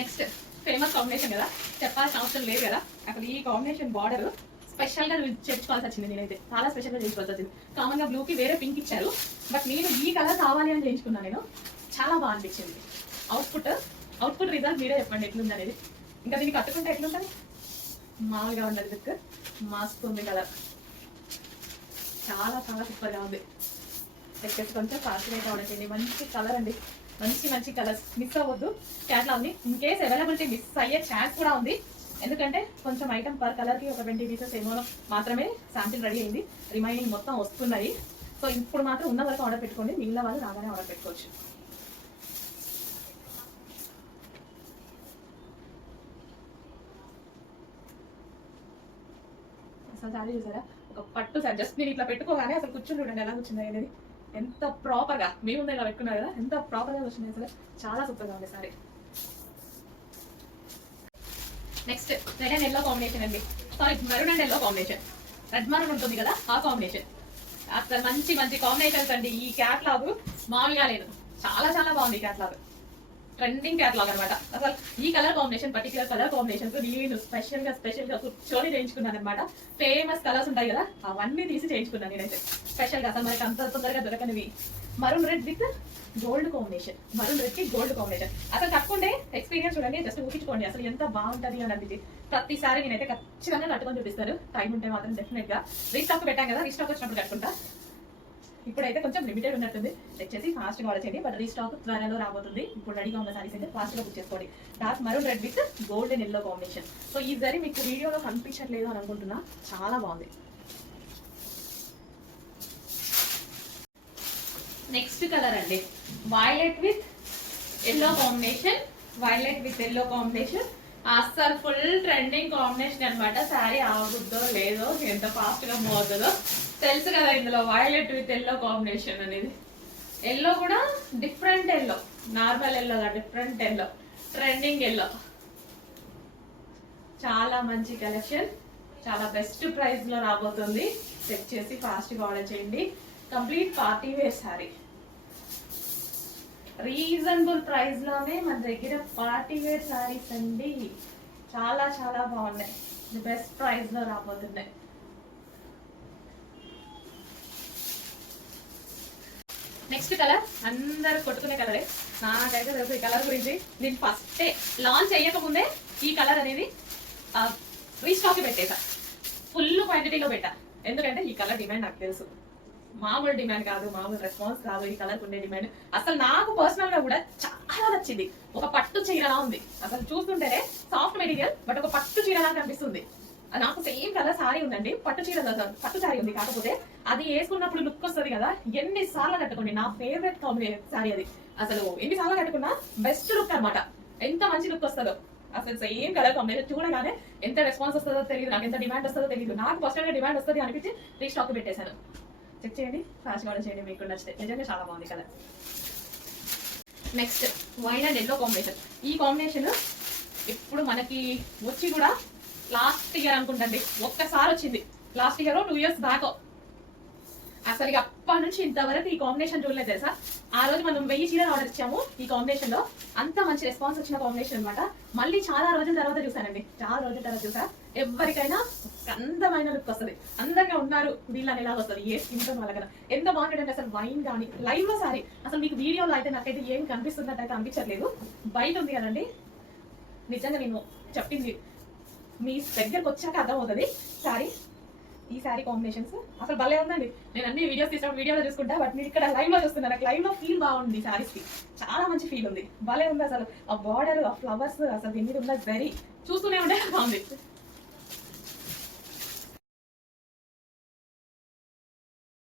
Next famous combination కదా, చెప్పాల్సిన అవసరం లేదు కదా. అసలు ఈ కాంబినేషన్ బార్డర్ స్పెషల్ గా చేర్చుకోవాల్సి వచ్చింది. నేనైతే చాలా స్పెషల్ గా చేయించుకోవాల్సి వచ్చింది. కామన్ గా బ్లూ కి వేరే పింక్ ఇచ్చారు, బట్ నేను ఈ కలర్ కావాలి అని చేయించుకున్నాను. నేను చాలా బాగా అనిపించింది. అవుట్పుట్ రిజల్ట్ మీరే చెప్పండి ఎట్లుంది అనేది. ఇంకా దీన్ని కట్టుకుంటే ఎట్లుంటుంది, మామూలుగా ఉండదు. లుక్ మస్తు ఉంది. కలర్ చాలా చాలా సూపర్ గా ఉంది. ఎక్కేసి కొంచెం ఫాస్ట్గా అయితే ఆర్డర్ చేయండి. మంచి కలర్ అండి, మంచి కలర్స్. మిస్ అవ్వద్దు. క్యాట్లాగ్ని ఇన్ కేస్ అవైలబిలిటీ మిస్ అయ్యే ఛాన్స్ కూడా ఉంది. ఎందుకంటే కొంచెం ఐటమ్ పర్ కలర్కి ఒక 20 పీసెస్ ఏమో మాత్రమే శాంపిల్ రెడీ అయింది. రిమైనింగ్ మొత్తం వస్తున్నాయి. సో ఇప్పుడు మాత్రం ఉన్న వరకు ఆర్డర్ పెట్టుకోండి, మిగిలిన వాళ్ళు రాగానే ఆర్డర్ పెట్టుకోవచ్చు. అసలు సారీ చూసారా, ఒక పట్టు సార్ జస్ట్ నేను ఇట్లా పెట్టుకోగానే అసలు కూర్చుని చూడండి ఎలా కూర్చుంది అనేది. ఎంత ప్రాపర్గా మీ ముందు ఇలా పెట్టుకున్నారు కదా, ఎంత ప్రాపర్గా వచ్చింది. అసలు చాలా సూపర్గా ఉంది sorry. Next red and yellow combination అండి, sorry maroon and yellow combination. Red maroon ఉంటుంది కదా ఆ కాంబినేషన్. అసలు మంచి కాంబినేషన్స్ అండి. ఈ క్యాట్లాగ్ మామూలుగా లేదు, చాలా చాలా బాగుంది. ఈ క్యాట్లాగ్ ట్రెండింగ్ క్యాట్లాగ్ అనమాట. అసలు ఈ colour combination, particular colour combinations నేను స్పెషల్ గా కూర్చొని చేయించుకున్నాను అనమాట. ఫేమస్ కలర్స్ ఉంటాయి కదా, అవన్నీ తీసి చేయించుకున్నాను నేనైతే స్పెషల్ గా. అసలు మనకి అంత తొందరగా దొరకనివి. Maroon red with gold combination, maroon red కి గోల్డ్ కాంబినేషన్. అసలు కట్టుకుంటే ఎక్స్పీరియన్స్ చూడండి, జస్ట్ ఊహించుకోండి అసలు ఎంత బాగుంటది అని అనిపించి. ప్రతిసారి నేనైతే ఖచ్చితంగా కట్టుకొని చూపిస్తారు. టైం ఉంటే మాత్రం డెఫినెట్ గా. రీస్టాక్ పెట్టాం కదా, రీస్టాక్ వచ్చినప్పుడు కట్టుకుంటా. ఇప్పుడైతే కొంచెం లిమిటెడ్ ఉన్నట్టుంది, తెచ్చేసి ఫాస్ట్ గా ఆర్డర్ చేయండి. బట్ రీస్టాక్ త్వరలో రాబోతుంది. ఇప్పుడు రెడీగా ఉన్న సారీస్ అయితే ఫాస్ట్ గా బుక్ చేసుకోండి. Dark maroon red with gold and yellow combination. So ఈ సారీ మీకు వీడియోలో కనిపించట్లేదు అని అనుకుంటున్నా, చాలా బాగుంది. నెక్స్ట్ కలర్ అండి, violet with yellow combination. Violet with yellow combination అస్సలు ఫుల్ ట్రెండింగ్ కాంబినేషన్ అనమాట. శారీ ఆగుద్దో లేదో, ఎంత ఫాస్ట్ గా మూవ్ అవుతుందో తెలుసు కదా. ఇందులో వైలెట్ విత్ ఎల్లో కాంబినేషన్ అనేది, ఎల్లో కూడా different yellow, normal yellow different yellow, trending yellow. చాలా మంచి కలెక్షన్, చాలా బెస్ట్ ప్రైస్ లో రాబోతుంది. చెక్ చేసి ఫాస్ట్ గా ఆర్డర్ చేయండి. Complete party wear sari, reasonable price లోనే మన దగ్గర పార్టీ వేర్ శారీస్ అండి. చాలా చాలా బాగున్నాయి, బెస్ట్ ప్రైస్ లో రాబోతున్నాయి. నెక్స్ట్ కలర్ అందరు కొట్టుకునే కలరే, నాకైతే తెలుసు ఈ కలర్ గురించి. నేను ఫస్ట్ లాంచ్ అయ్యకముందే ఈ కలర్ అనేది రీస్టాక్ పెట్టేసా, ఫుల్ క్వాంటిటీలో పెట్టా. ఎందుకంటే ఈ కలర్ డిమాండ్ నాకు తెలుసు, మామూలు డిమాండ్ కాదు, మామూలు రెస్పాన్స్ కాదు. ఈ కలర్ ఉండే డిమాండ్ అసలు నాకు పర్సనల్ గా కూడా చాలా నచ్చింది. ఒక పట్టు చీరలా ఉంది, అసలు చూస్తుంటేనే సాఫ్ట్ మెటీరియల్, బట్ ఒక పట్టు చీరలా కనిపిస్తుంది. నాకు సేమ్ కలర్ సారీ ఉందండి, పట్టు చీర పట్టు సారీ ఉంది. కాకపోతే అది వేసుకున్నప్పుడు లుక్ వస్తుంది కదా, ఎన్నిసార్లు కట్టుకోండి. నా ఫేవరెట్ సారీ అది. అసలు ఎన్నిసార్లు కట్టుకున్నా బెస్ట్ లుక్ అనమాట. ఎంత మంచి లుక్ వస్తుందో అసలు. సేమ్ కలర్ కాంబినేషన్ చూడగానే ఎంత రెస్పాన్స్ వస్తుందో తెలియదు, నాకు ఎంత డిమాండ్ వస్తుందో తెలియదు. నాకు పర్సనల్ గా డిమాండ్ వస్తుంది అనిపించి రీస్టాక్ పెట్టేశాను. చెక్ చేయండి, ఫాస్ట్ ఆర్డర్ చేయండి, మీకు నచ్చితే. నిజంగా చాలా బాగుంది colour. Next wine and yellow combination. ఈ కాంబినేషన్ ఇప్పుడు మనకి వచ్చి కూడా లాస్ట్ ఇయర్ అనుకుంటండి, ఒక్కసారి వచ్చింది. Last year 2 years back. అసలు అప్పటి నుంచి ఇంతవరకు ఈ కాంబినేషన్ చూడలేదు తెలుసా. ఆ రోజు మనం 1000 చీరలు ఆర్డర్ ఇచ్చాము ఈ కాంబినేషన్ లో. అంత మంచి రెస్పాన్స్ వచ్చిన కాంబినేషన్ అనమాట. మళ్ళీ చాలా రోజుల తర్వాత చూసానండి, చాలా రోజుల తర్వాత చూసా. ఎవరికైనా అందమైన లుక్ వస్తుంది, అందంగా ఉన్నారు వీళ్ళని ఎలా వస్తుంది, ఏ స్కిన్ టోన్ వాళ్ళకైనా ఎంత బాగుంటుందంటే అసలు వైన్ కానీ లైవ్ లో సారీ. అసలు మీకు వీడియోలో అయితే నాకైతే ఏం కనిపిస్తున్నట్టు అయితే అనిపించట్లేదు, బయట ఉంది కదండి. నిజంగా నేను చెప్పింది మీ దగ్గరకు వచ్చాక అర్థమవుతుంది సారీ. ఈ శారీ కాంబినేషన్స్ అసలు భలే ఉందండి. నేను అన్ని వీడియోస్ తీసినప్పుడు వీడియోలో చూసుకుంటా, బట్ మీరు ఇక్కడ లైవ్ లో చూస్తున్నా. నాకు లైవ్ లో ఫీల్ బాగుంది, శారీస్ కి చాలా మంచి ఫీల్ ఉంది, భలే ఉంది. అసలు ఆ బార్డర్, ఆ ఫ్లవర్స్, అసలు దీని మీద ఉన్న జరీ చూస్తూనే ఉంటే బాగుంది.